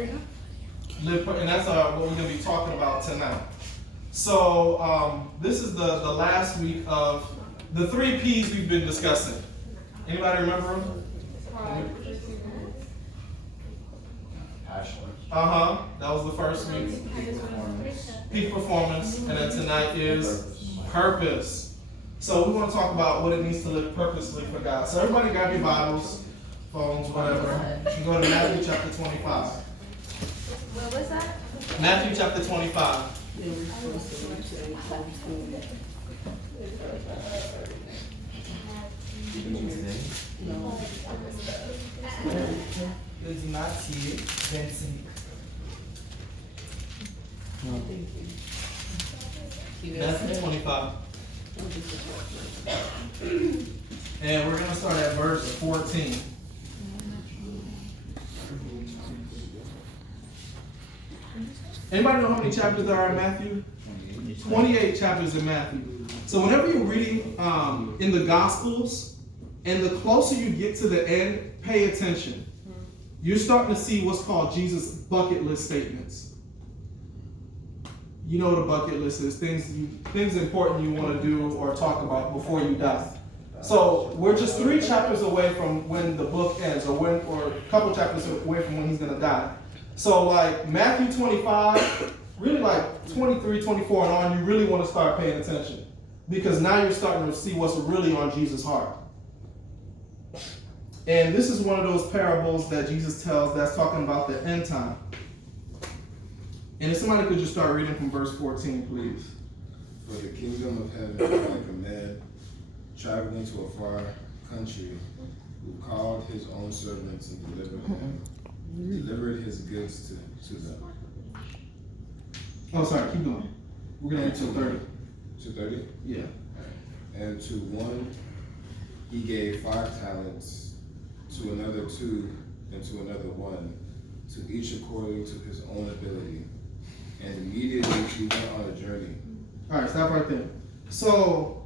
And that's what we're going to be talking about tonight. So this is the last week of the 3 P's we've been discussing. Anybody remember them? Passion. That was the first week. Peak performance. And then tonight is purpose. So we want to talk about what it means to live purposely for God. So everybody grab your Bibles, phones, whatever. You can go to Matthew chapter 25. What was that? Matthew chapter 25. Eu dis Matthieu 25. Matthew 25. And we're going to start at verse 14. Anybody know how many chapters there are in Matthew? 28 chapters in Matthew. So whenever you're reading in the Gospels, and the closer you get to the end, pay attention. You're starting to see what's called Jesus' bucket list statements. You know what a bucket list is, things important you want to do or talk about before you die. So we're just 3 chapters away from when the book ends, or a couple chapters away from when he's going to die. So like Matthew 25, really like 23, 24 and on, you really want to start paying attention. Because now you're starting to see what's really on Jesus' heart. And this is one of those parables that Jesus tells that's talking about the end time. And if somebody could just start reading from verse 14, please. For the kingdom of heaven is like a man traveling to a far country, who called his own servants and delivered his goods to them. Oh, sorry, keep going. We're going to read till 30. To 30? Yeah. And to one he gave 5 talents, to another 2, and to another 1, to each according to his own ability. And immediately he went on a journey. All right, stop right there. So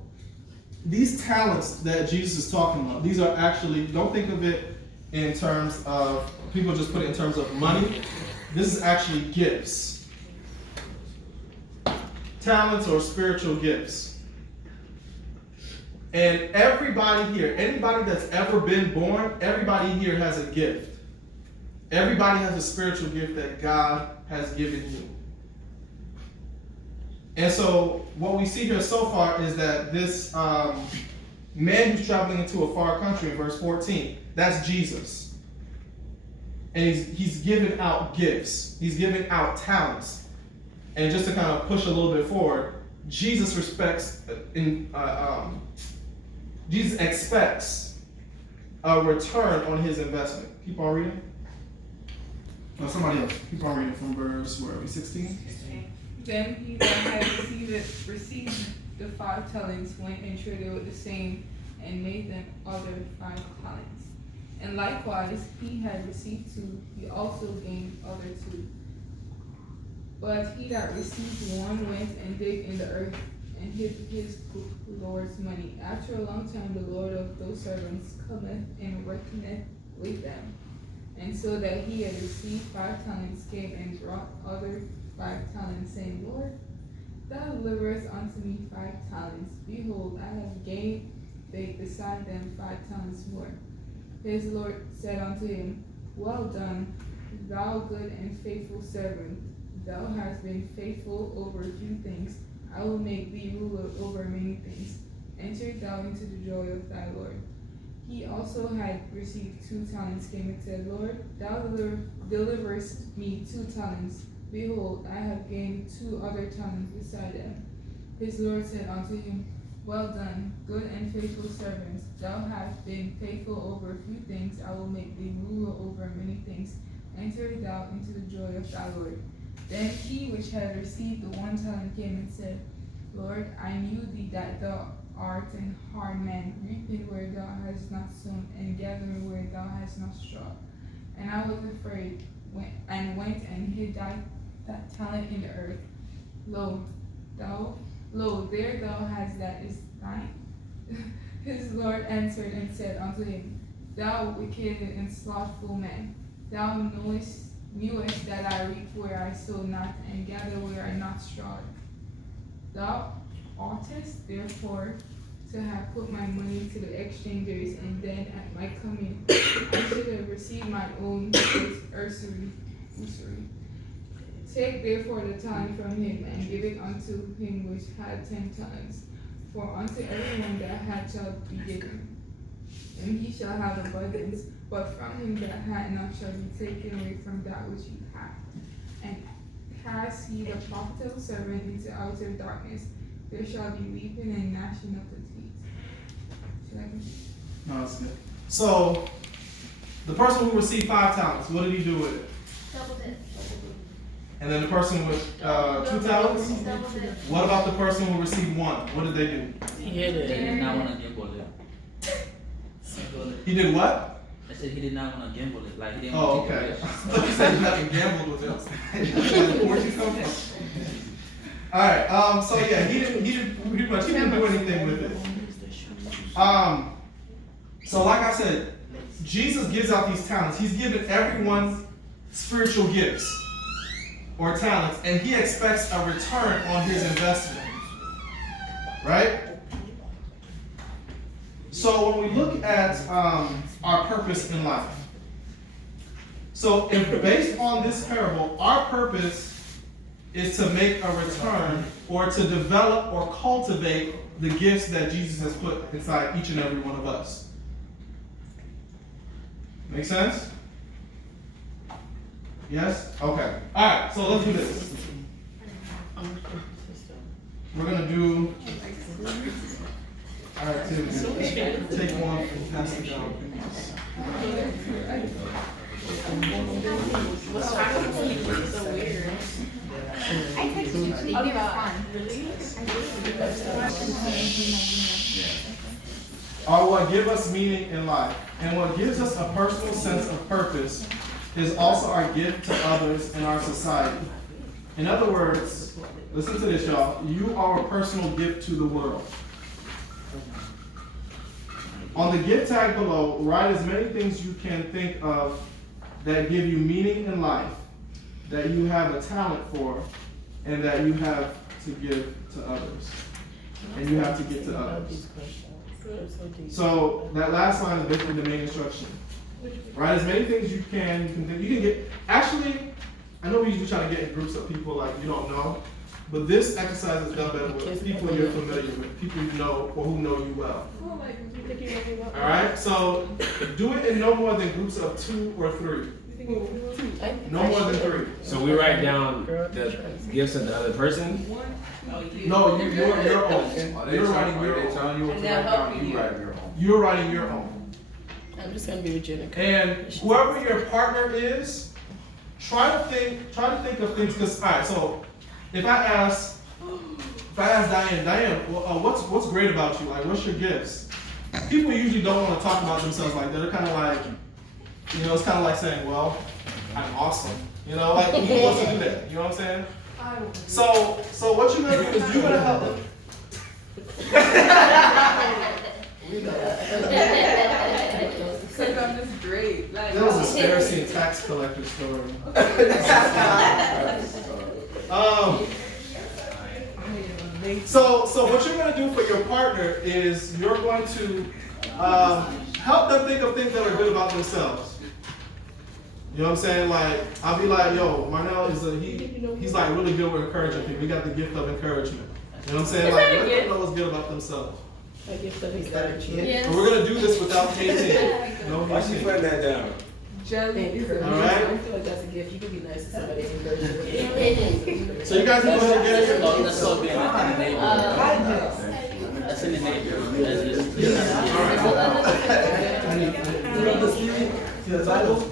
these talents that Jesus is talking about, these are actually, don't think of it in terms of, people just put it in terms of money. This is actually gifts. Talents or spiritual gifts. And everybody here, anybody that's ever been born, everybody here has a gift. Everybody has a spiritual gift that God has given you. And so what we see here so far is that this man who's traveling into a far country in verse 14, that's Jesus. And he's giving out gifts. He's giving out talents. And just to kind of push a little bit forward, Jesus expects a return on his investment. Keep on reading. No, somebody else. Keep on reading from verse, where are we, 16? Then he that had received the 5 talents went and traded with the same, and made them other 5 talents. And likewise he had received 2, he also gained other 2. But he that received 1 went and digged in the earth, and hid his Lord's money. After a long time the Lord of those servants cometh and reckoneth with them. And so that he had received 5 talents came and brought other 5 talents, saying, Lord, thou deliverest unto me 5 talents. Behold, I have gained beside them 5 talents more. His Lord said unto him, Well done, thou good and faithful servant. Thou hast been faithful over few things. I will make thee ruler over many things. Enter thou into the joy of thy Lord. He also had received 2 talents, came and said, Lord, thou deliverest me 2 talents. Behold, I have gained 2 other talents beside them. His Lord said unto him, Well done, good and faithful servant. Thou hast been faithful over a few things. I will make thee ruler over many things. Enter thou into the joy of thy Lord. Then he which had received the 1 talent came and said, Lord, I knew thee that thou art an hard man, reaping where thou hast not sown, and gathering where thou hast not strawed. And I was afraid, and went and hid that talent in the earth. Lo, there thou hast that is thine. His Lord answered and said unto him, Thou wicked and slothful man, thou knowest knewest that I reap where I sow not, and gather where I not strawed. Thou oughtest therefore to have put my money to the exchangers, and then at my coming I should have received my own usury. Take therefore the talent from him, and give it unto him which had 10 talents. For unto everyone that had shall be given, and he shall have abundance. But from him that had not shall be taken away from that which he hath. And cast ye the profitable servant into outer darkness. There shall be weeping and gnashing of the teeth. Should I continue? No, that's good. So, the person who received 5 talents, what did he do with it? Doubled it. And then the person with 2 talents? Doubled it. What about the person who received 1? What did they do? He did not want to gamble it. He did what? I said he did not want to gamble it. Like he didn't Oh, want to take okay. a risk. I thought you said you haven't gambled with it. Where'd you come from? Alright, so yeah, he didn't do anything with it. So like I said, Jesus gives out these talents. He's given everyone spiritual gifts or talents, and he expects a return on his investment. Right? So when we look at our purpose in life, so if based on this parable, our purpose is to make a return or to develop or cultivate the gifts that Jesus has put inside each and every one of us. Make sense? Yes? Okay. Alright, so let's do this. We're gonna do our activity. Take one and pass it down. I texted you, please give respond. Are what give us meaning in life. And what gives us a personal sense of purpose is also our gift to others in our society. In other words, listen to this, y'all. You are a personal gift to the world. On the gift tag below, write as many things you can think of that give you meaning in life, that you have a talent for, and that you have to give to others. And you have to give to others. So that last line is basically the main instruction. Write as many things you can think. You can get, actually, I know we usually try to get in groups of people like you don't know, but this exercise is done better with people you're familiar with, people you know or who know you well. Alright, so do it in no more than groups of 2 or 3. No more than 3. So we write down the gifts of the other person. No, you're your own. Are they You're telling writing your you own. what to write down? You write your own. You're writing your own. I'm just gonna be with Jenica. And whoever your partner is, try to think of things. Cause alright, so if I ask Diane, what's great about you? Like, what's your gifts? People usually don't want to talk about themselves like that. They're kind of like, it's kind of like saying, well, I'm awesome. Like who wants to do that? You know what I'm saying? So what you're gonna do is you're gonna help them. Because I'm just great. Like, That was a Pharisee and tax collector story. So what you're going to do for your partner is you're going to help them think of things that are good about themselves. You know what I'm saying? Like, I'll be like, yo, Marnell he's like really good with encouraging people. He got the gift of encouragement. You know what I'm saying? Like, let them know what's good about themselves. I gift of encouragement. Yes. But we're going to do this without hating. No Why she hating. putting that down? jelly is a All right. I feel like that's a gift. You can be nice to somebody and encourage them. So you guys can go ahead and get it. That's so big. That's in the neighborhood. That's just. All right. See the titles?